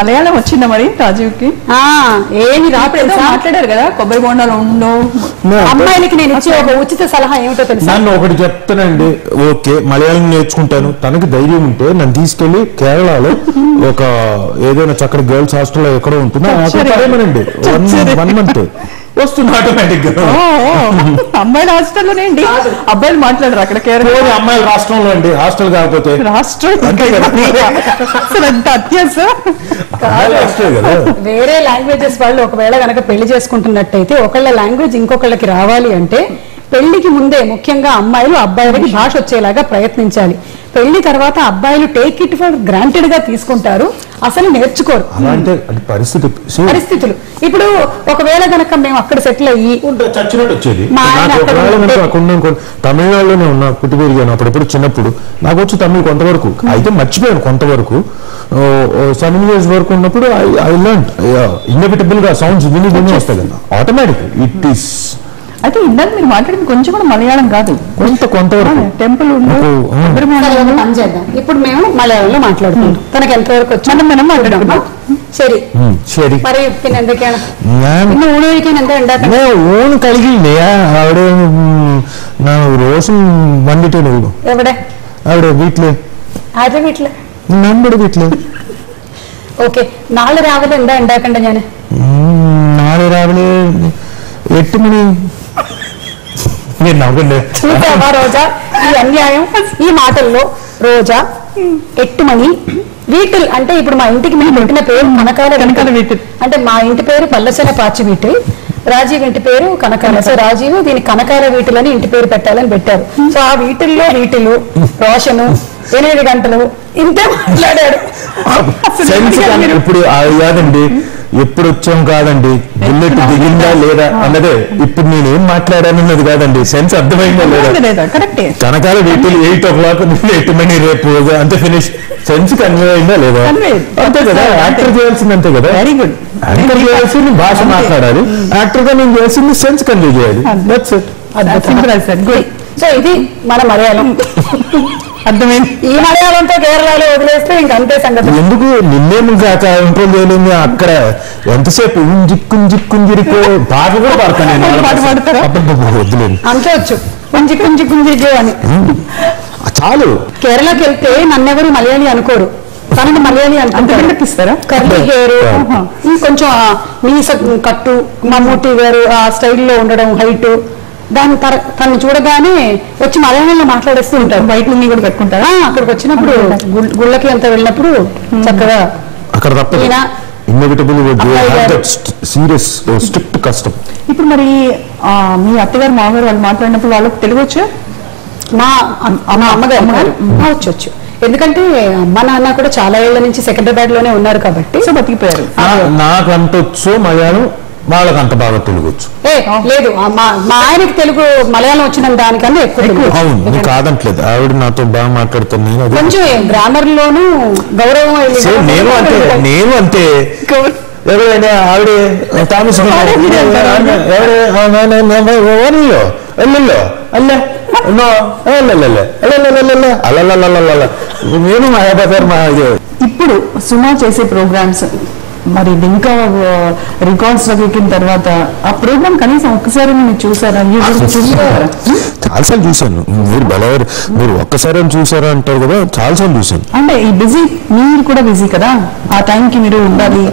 మలయాళం వచ్చిందా మరి రాజీవ్కి? ఏమి రాలేదు, మాట్లాడారు కదా కొబ్బరి బొండాలు ఉండవు. అమ్మాయిలకి నేను ఇచ్చే ఒక ఉచిత సలహా ఏమిటో తెలుసు, నన్ను ఒకటి చెప్తానండి. ఓకే మలయాళం నేర్చుకుంటాను, తనకి ధైర్యం ఉంటే నన్ను తీసుకెళ్లి కేరళలో ఒక ఏదైనా చక్కటి గర్ల్స్ హాస్టల్ ఎక్కడో ఉంటుందో అక్కడేమనండి 1 month వస్తుంది ఆటోమేటిక్ గా. అమ్మాయిల హాస్టల్లోనే అండి, అబ్బాయిలు మాట్లాడరు అక్కడ కేరళ. అమ్మాయిల రాష్ట్రంలో అండి, హాస్టల్ కాకపోతే రాష్ట్రం వేరే లాంగ్వేజెస్ వాళ్ళు ఒకవేళ కనుక పెళ్లి చేసుకుంటున్నట్టయితే ఒకళ్ళ లాంగ్వేజ్ ఇంకొకళ్ళకి రావాలి అంటే పెళ్లికి ముందే ముఖ్యంగా అమ్మాయిలు అబ్బాయిలకి భాష వచ్చేలాగా ప్రయత్నించాలి. పెళ్లి తర్వాత అబ్బాయిలు టేక్ ఇట్ ఫర్ గ్రాంటెడ్ గా తీసుకుంటారు, అసలు నేర్చుకోరు. పరిస్థితులు ఇప్పుడు ఒకవేళ కనుక మేము అక్కడ సెటిల్ అయ్యి తమిళనాడులోనే ఉన్నా, పుట్టి పెరిగాను. అప్పుడప్పుడు చిన్నప్పుడు నాకు వచ్చి తమిళ్ కొంతవరకు, అయితే మర్చిపోయాను కొంతవరకు. 7 years వరకు ఉన్నప్పుడు ఐ లర్న్ ఇన్ఎవిటబుల్ గా సౌండ్స్ విని వస్తాయి కదా ఆటోమేటిక్. ఇట్ ఈస్ అయితే ఇందాక మీరు మాట్లాడింది కొంచెం కూడా మలయాళం కాదు, కొంతవరకు టెంపుల్ పని చేద్దాం. ఇప్పుడు మేము మలయాళంలో మాట్లాడుకుంటాం, తనకి ఎంతవరకు వచ్చి మనం మాట్లాడుకుంటాం. ശരി ശരി പറയൂ. പിന്നെ എന്തൊക്കെയാണ് ഇന്ന് ഊണ് കഴിക്കാൻ എന്താ ഉണ്ടാക്കുന്നത്? ഊണ് കഴിക്കില്ലേ അവിടെ റോസും വന്നിട്ടേ ഉള്ളൂ. എവിടെ? അവിടെ വീട്ടില്. ആരുടെ വീട്ടില്? നമ്മുടെ വീട്ടില്. ഓക്കെ. നാളെ രാവിലെ എന്താ ഉണ്ടാക്കണ്ടേ? ഞാന് നാളെ രാവിലെ 8 മണി. చూసావా రోజా ఈ అన్యాయం ఈ మాటల్లో? రోజా 8 మణి వీటిల్ అంటే ఇప్పుడు మా ఇంటికి మేము పెట్టిన పేరు కనకాల వీటిల్, అంటే మా ఇంటి పేరు పల్లసెల పాచి వీటిల్, రాజీవ్ ఇంటి పేరు కనకాల. సో రాజీవ్ దీనికి కనకాల వీటిల్ అని ఇంటి పేరు పెట్టాలని పెట్టారు. సో ఆ వీటిల్లో వీటిలు రోషను 8 గంటలు ఇంతే మాట్లాడాడు. ఇప్పుడు కాదండి, ఎప్పుడు వచ్చాం కాదండి, బుల్లెట్ దిగిందా లేదా అన్నదే. ఇప్పుడు నేను ఏం మాట్లాడానన్నది కాదండి, సెన్స్ అర్థమైందా లేదా. కనకాల వీటిల్ 8 o'clock 8 మణి రేపు అంతే ఫినిష్. సెన్స్ కన్వే అయిందా లేదా? అంతే కదా, యాక్టర్ చేయాల్సింది అంతే కదా. Very good. యాక్టర్ చేయాల్సింది భాష మాట్లాడాలి, యాక్టర్ గా నేను చేయాల్సింది సెన్స్ కన్వే చేయాలి. సో ఇది మన మలయాళం. అర్థమైంది. ఈ మలయాళంతో కేరళలో వదిలేస్తే ఇంకంతే సంగతి. ఎందుకు నిన్నేమి ఇంప్రూవ్ చేయలేదు అక్కడ ఎంతసేపు కుంజిక్కో పాట కూడా పాడతాను. వద్దులేదు అంతే వచ్చు కుంజిక్కు అని చాలు. కేరళకి వెళ్తే నన్నెవరు మలయాళీ అనుకోరు, తనని మలయాళీ అనుకుంటారు. కర్లీ హెయిర్, కొంచెం మీస కట్టు, మమ్మూటి గారు ఆ స్టైల్లో ఉండడం, హైట్, దాని తను చూడగానే వచ్చి మలయాళంలో మాట్లాడేస్తూ ఉంటారు. బయట నుండి కూడా కట్టుకుంటారు. అక్కడికి వచ్చినప్పుడు గుళ్ళకి అంతా వెళ్ళినప్పుడు చక్కగా అక్కడ స్ట్రిక్ట్ కష్టం. ఇప్పుడు మరి మీ అత్తగారు మామగారు వాళ్ళు మాట్లాడినప్పుడు వాళ్ళకి తెలుగు వచ్చా? మా అమ్మగారు వచ్చు. ఎందుకంటే అమ్మ నాన్న కూడా చాలా ఏళ్ల నుంచి సెకండ్రాబాద్ లోనే ఉన్నారు కాబట్టి సో బతికిపోయారు. నాకు అంత వచ్చు మలయాళం, వాళ్ళకి అంత బాగా తెలుగు వచ్చు. లేదు, మా ఆయనకి తెలుగు మలయాళం వచ్చిన దానికన్నా ఎక్కువ. అవును, కాదంటలేదు, ఆవిడ నాతో బాగా మాట్లాడుతాను. కొంచెం గ్రామర్ లోను గౌరవం. నేను అంతే. ఎవరైనా ఆవిడ ఇప్పుడు సుమా చేసే ప్రోగ్రామ్స్ మరి ఇంకా రికార్డ్స్ ఎక్కిన తర్వాత ఆ ప్రోగ్రామ్ కనీసం ఒక్కసారి మీరు చూసారా? చాలాసార్లు చూసాను. మీరు ఒక్కసారి చూసారా అంటారు కదా, చాలాసార్లు చూసాను. అంటే ఈ బిజీ, మీరు కూడా బిజీ కదా, ఆ టైంకి మీరు ఉండాలి.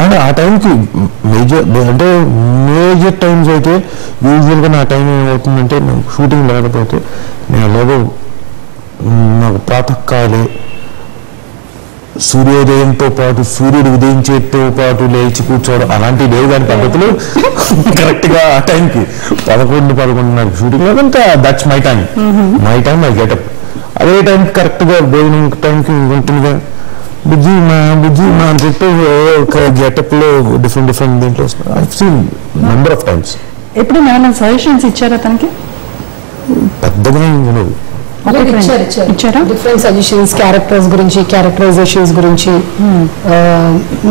అంటే ఆ టైంకి మేజర్ టైమ్స్ అయితే యూజువల్గా నా టైం ఏమవుతుందంటే, నాకు షూటింగ్ లేకపోతే నేను లేదో నాకు ప్రాతకాలే సూర్యోదయంతో పాటు సూర్యుడు ఉదయించేతో పాటు లేచి కూర్చోవడం అలాంటివి లేవు. దాని పద్ధతులు కరెక్ట్ గా ఆ టైంకి 11-11:30 షూటింగ్ లేదంటే that's my time I get up. అదే టైం కరెక్ట్ గా భోజనం టైంకి ఉంటుందిగా బుజ్జి మా అని చెప్పి గెటప్ లో డిఫరెంట్ దీంట్లో I seen number of times. ఎప్పుడు ఏమైనా సజెషన్స్ ఇచ్చారా తనకి? పెద్దగా ఉండదు. డిఫరెంట్ సజెషన్స్, క్యారెక్టర్స్ గురించి, క్యారెక్టరైజేషన్స్ గురించి,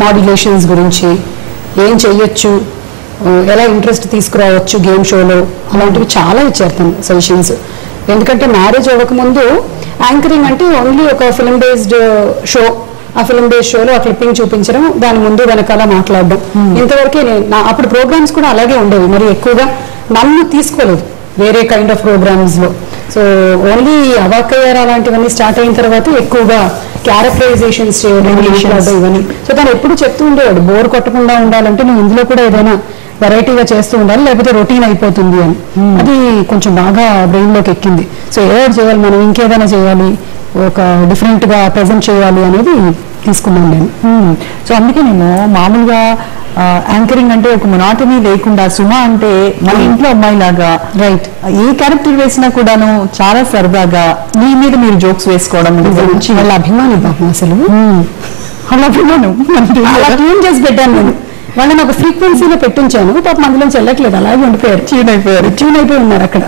మాడ్యులేషన్స్ గురించి, ఏం చెయ్యొచ్చు, ఎలా ఇంట్రెస్ట్ తీసుకురావచ్చు గేమ్ షోలో, అలాంటివి చాలా ఇచ్చారు తను సజెషన్స్. ఎందుకంటే మ్యారేజ్ అవ్వకముందు యాంకరింగ్ అంటే ఓన్లీ ఒక ఫిల్మ్ బేస్డ్ షో ఆ ఫిల్మ్ బేస్ షోలో ఆ క్లిప్పింగ్ చూపించడం, దాని ముందు వెనకాల మాట్లాడడం, ఇంతవరకే అప్పుడు ప్రోగ్రామ్స్ కూడా అలాగే ఉండేవి. మరి ఎక్కువగా నన్ను తీసుకోలేదు వేరే కైండ్ ఆఫ్ ప్రోగ్రామ్స్ లో. సో ఓన్లీ అవాకయ్యారా అలాంటివన్నీ స్టార్ట్ అయిన తర్వాత ఎక్కువగా క్యారెక్టరైజేషన్స్ చేయడం ఇవన్నీ. సో తను ఎప్పుడు చెప్తూ ఉండేవాడు, బోర్ కొట్టకుండా ఉండాలంటే నువ్వు ఇందులో కూడా ఏదైనా వెరైటీగా చేస్తూ ఉండాలి, లేకపోతే రొటీన్ అయిపోతుంది అని. అది కొంచెం బాగా బ్రెయిన్ లోకి ఎక్కింది. సో ఏదో చేయాలి మనం, ఇంకేదైనా చేయాలి, ఒక డిఫరెంట్ గా ప్రెజెంట్ చేయాలి అనేది తీసుకున్నాను నేను. సో అందుకే నేను మామూలుగా యాంకరింగ్ అంటే ఒక మొనాటనీ లేకుండా, సుమ అంటే మన ఇంట్లో అమ్మాయి లాగా, రైట్, ఏ క్యారెక్టర్ వేసినా కూడాను చాలా సరదాగా మీ మీద మీరు జోక్స్ వేసుకోవడం గురించి వాళ్ళ అభిమాని బాబు అసలు అలా అభిమానం అలా ట్యూన్ చేసి పెట్టాను నేను. వాళ్ళని ఒక ఫ్రీక్వెన్సీలో పెట్టించాను, పాపం అందులోంచి వెళ్ళట్లేదు, అలాగే ఉండిపోయారు, ట్యూన్ అయిపోయి ఉన్నారు అక్కడ.